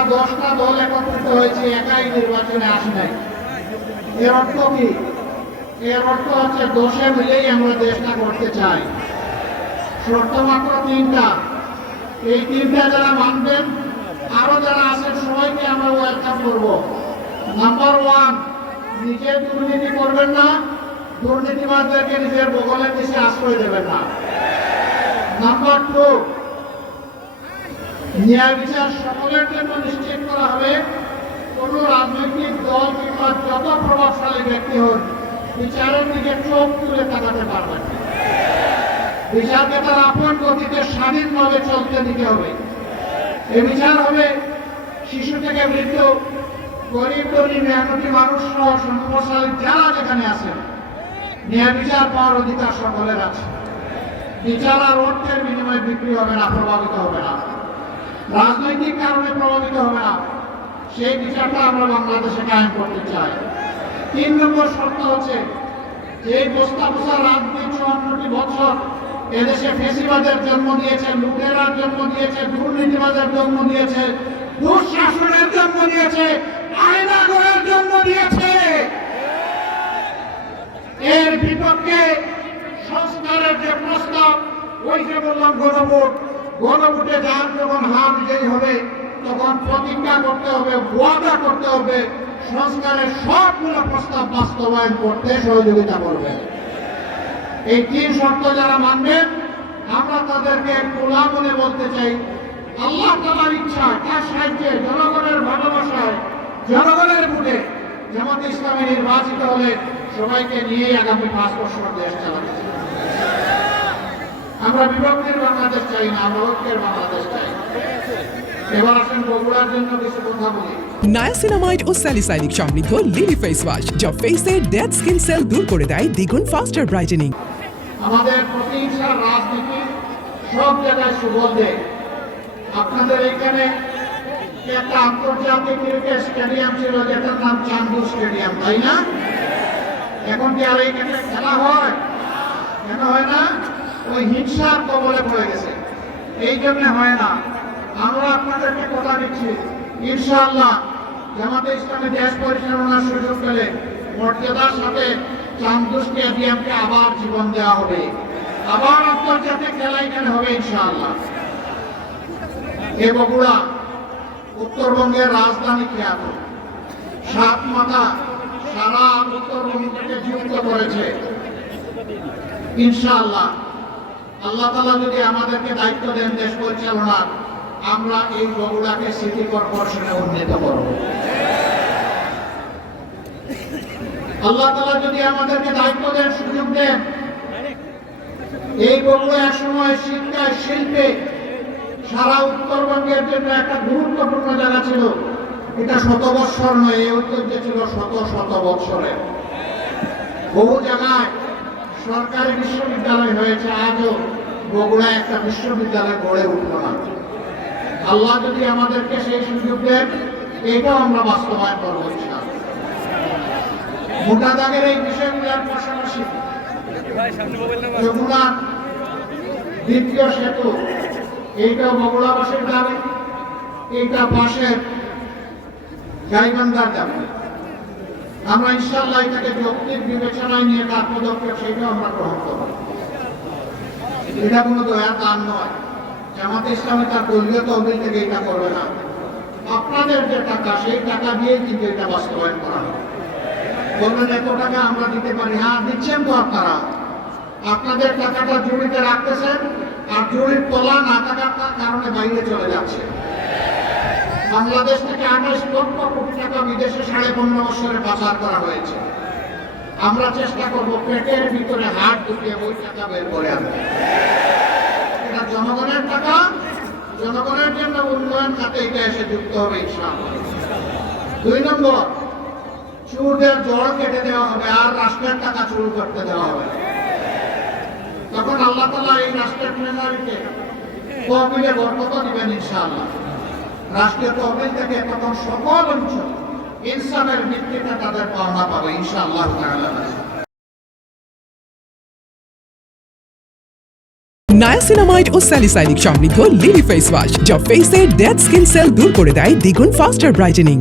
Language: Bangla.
আমরা দশটা দল একত্রিত হয়েছি, একাই নির্বাচনে আসি নাই। এর অর্থ কি? এর অর্থ হচ্ছে দোষে মিলেই আমরা দেশটা করতে চাই। শর্ত মাত্র তিনটা। এই তিনটা যারা মানবেন, আরও যারা আছেন, সবাইকে আমরা ওয়েলকাম করব। নাম্বার ওয়ান নিজে দুর্নীতি করবেন না দুর্নীতিবাদদেরকে নিজের বগলের নিচে আশ্রয় দেবেন না। নাম্বার টু ন্যায় বিচার সকলের জন্য নিশ্চিত করা হবে। কোন রাজনৈতিক দল কিংবা যত প্রভাবশালী ব্যক্তি হন বিচারের দিকে চোখ তুলে তাকাতে পারবেন না। বিচারকে তার আপন গতিতে স্বাধীনভাবে চলতে দিতে হবে। এ বিচার হবে শিশু থেকে বৃদ্ধ, গরিব গরিব মেহনতি মানুষ সহ সম্পদশালী যারা যেখানে আছেন। ন্যায় বিচার পাওয়ার অধিকার সকলের আছে। বিচার আর অর্থের বিনিময়ে বিক্রি হবে না, প্রভাবিত হবে না। রাজনৈতিক কারণে প্রভাবিত হবে না। সেই বিচারটা আমরা বাংলাদেশে কায়েম করতে চাই। তিন নম্বর শর্ত হচ্ছে এই বসা রাজনীতি চুয়ান্নটি বছর এদেশে ফেসিবাদের জন্ম দিয়েছে লুটেরার জন্ম দিয়েছে, দুর্নীতিবাদের জন্ম দিয়েছে, দুঃশাসনের জন্ম দিয়েছে, আয়নাগরের জন্ম দিয়েছে। এর বিপক্ষে সংস্কারের যে প্রস্তাব, ওই যে বললাম গণভোট গণভোটে যার যখন হার বিজয়ী হবে, তখন প্রতিজ্ঞা করতে হবে, ওয়াদা করতে হবে, সংস্কারের সবগুলো প্রস্তাব বাস্তবায়ন করতে সহযোগিতা করবে। এই তিন শর্ত যারা মানবেন, আমরা তাদেরকে খোলা মনে বলতে চাই। আল্লাহ তালার ইচ্ছা, তার সাহায্যে, জনগণের ভালোবাসায়, জনগণের ভোটে জামাত ইসলামী নির্বাচিত হলে সবাইকে নিয়ে আগামী পাঁচ বছর দেশ চালাতে আমরা বিভক্তির বাংলাদেশ চাই না আমরা ঐক্যের বাংলাদেশ চাই। এবার আসেন বগুড়ার জন্য কিছু কথা বলি। নায়াসিনামাইড ও স্যালিসাইনিক সমৃদ্ধ লিলি ফেস ওয়াশ যা ফেসের ডেড স্কিন সেল দূর করে দেয় দ্বিগুণ ফাস্টার ব্রাইটেনিং আমাদের প্রতিহিংসার রাজনীতি সব জায়গায় আপনাদের এখানে একটা আন্তর্জাতিক ক্রিকেট স্টেডিয়াম ছিল যেটার নাম চান্দু স্টেডিয়াম তাই না? এখন কি আর এইখানে খেলা হয়? কেন হয় না? ওই হিংসার কবলে পড়ে গেছে। এই জন্য হয় না। আমরা আপনাদেরকে কথা দিচ্ছি। ইনশাআল্লাহ জামাতে ইসলামী দেশ পরিচালনার সুযোগ পেলে মর্যাদার সাথে চান্দু স্টেডিয়ামকে আবার জীবন দেওয়া হবে। আবার আন্তর্জাতিক খেলা এখানে হবে ইনশাআল্লাহ। এ বগুড়া উত্তরবঙ্গের রাজধানী খ্যাত সাত মাথা সারা উত্তরবঙ্গকে যুক্ত করেছে। ইনশাআল্লাহ আল্লাহ তালা যদি আমাদেরকে দায়িত্ব দেন দেশ পরিচালনার আমরা এই বগুড়াকে সিটি কর্পোরেশনে উন্নীত করব। আল্লাহ তালা যদি আমাদেরকে দায়িত্ব দেন, সুযোগ দেন, এই বগুড়া এক সময় শিক্ষায় শিল্পে সারা উত্তরবঙ্গের জন্য একটা গুরুত্বপূর্ণ জায়গা ছিল। এটা শত বৎসর নয়, এই ঐতিহ্য ছিল শত শত বৎসরের। বহু জায়গায় সরকারি বিশ্ববিদ্যালয় হয়েছে, আজও বগুড়ায় একটা বিশ্ববিদ্যালয় গড়ে উঠল না আল্লাহ যদি আমাদেরকে সেই সুযোগ দেন, এটাও আমরা বাস্তবায়ন করব। মোটা দাগের এই বিষয়গুলোর পাশাপাশি যমুনার দ্বিতীয় সেতু এইটা বগুড়াবাসীর দাবি, এইটা পাশের গাইবান্ধার দাবি আমরা ইনশাল্লাহ এটাকে যৌক্তিক বিবেচনায় নিয়ে তার পদক্ষেপ সেটাও আমরা গ্রহণ করব। এটা কোনো দয়া, দান নয়। জামাতে ইসলামী তার দলীয় তহবিল থেকে এটা করবে না। আপনাদের যে টাকা, সেই টাকা দিয়েই কিন্তু এটা বাস্তবায়ন করা হবে। বলবেন, এত টাকা আমরা দিতে পারি। হ্যাঁ দিচ্ছেন তো আপনারা। আপনাদের টাকাটা জমিতে রাখতেছেন, আর জমির তোলা না থাকার কারণে বাইরে চলে যাচ্ছে। বাংলাদেশ থেকে আঠাশ লক্ষ কোটি টাকা বিদেশে সাড়ে পনেরো বছরে পাচার করা হয়েছে। আমরা চেষ্টা করব পেটের ভিতরে হাত ঢুকিয়ে ওই টাকা বের করে আনতে। এটা জনগণের টাকা, জনগণের জন্য উন্নয়ন খাতে এটা এসে যুক্ত হবে ইনশাআল্লাহ। দুই নম্বর, চুরদের জল কেটে দেওয়া হবে, আর রাষ্ট্রের টাকা চুর করতে দেওয়া হবে। তখন আল্লাহ তালা এই রাষ্ট্রের ট্রেজারিকে তহবিলে বরকত দিবেন ইনশাআল্লাহ। রাষ্ট্রীয় তহবিল থেকে তখন সকল অঞ্চল ইনসানের ভিত্তিতে তাদের পাওনা পাবে, ইনশাআল্লাহ তাআলা। নায়াসিনামাইড ও স্যালিসাইনিক সমৃদ্ধ লিলি ফেস ওয়াশ যা ফেসের ডেড স্কিন সেল দূর করে দেয় দ্বিগুণ ফাস্টার ব্রাইটেনিং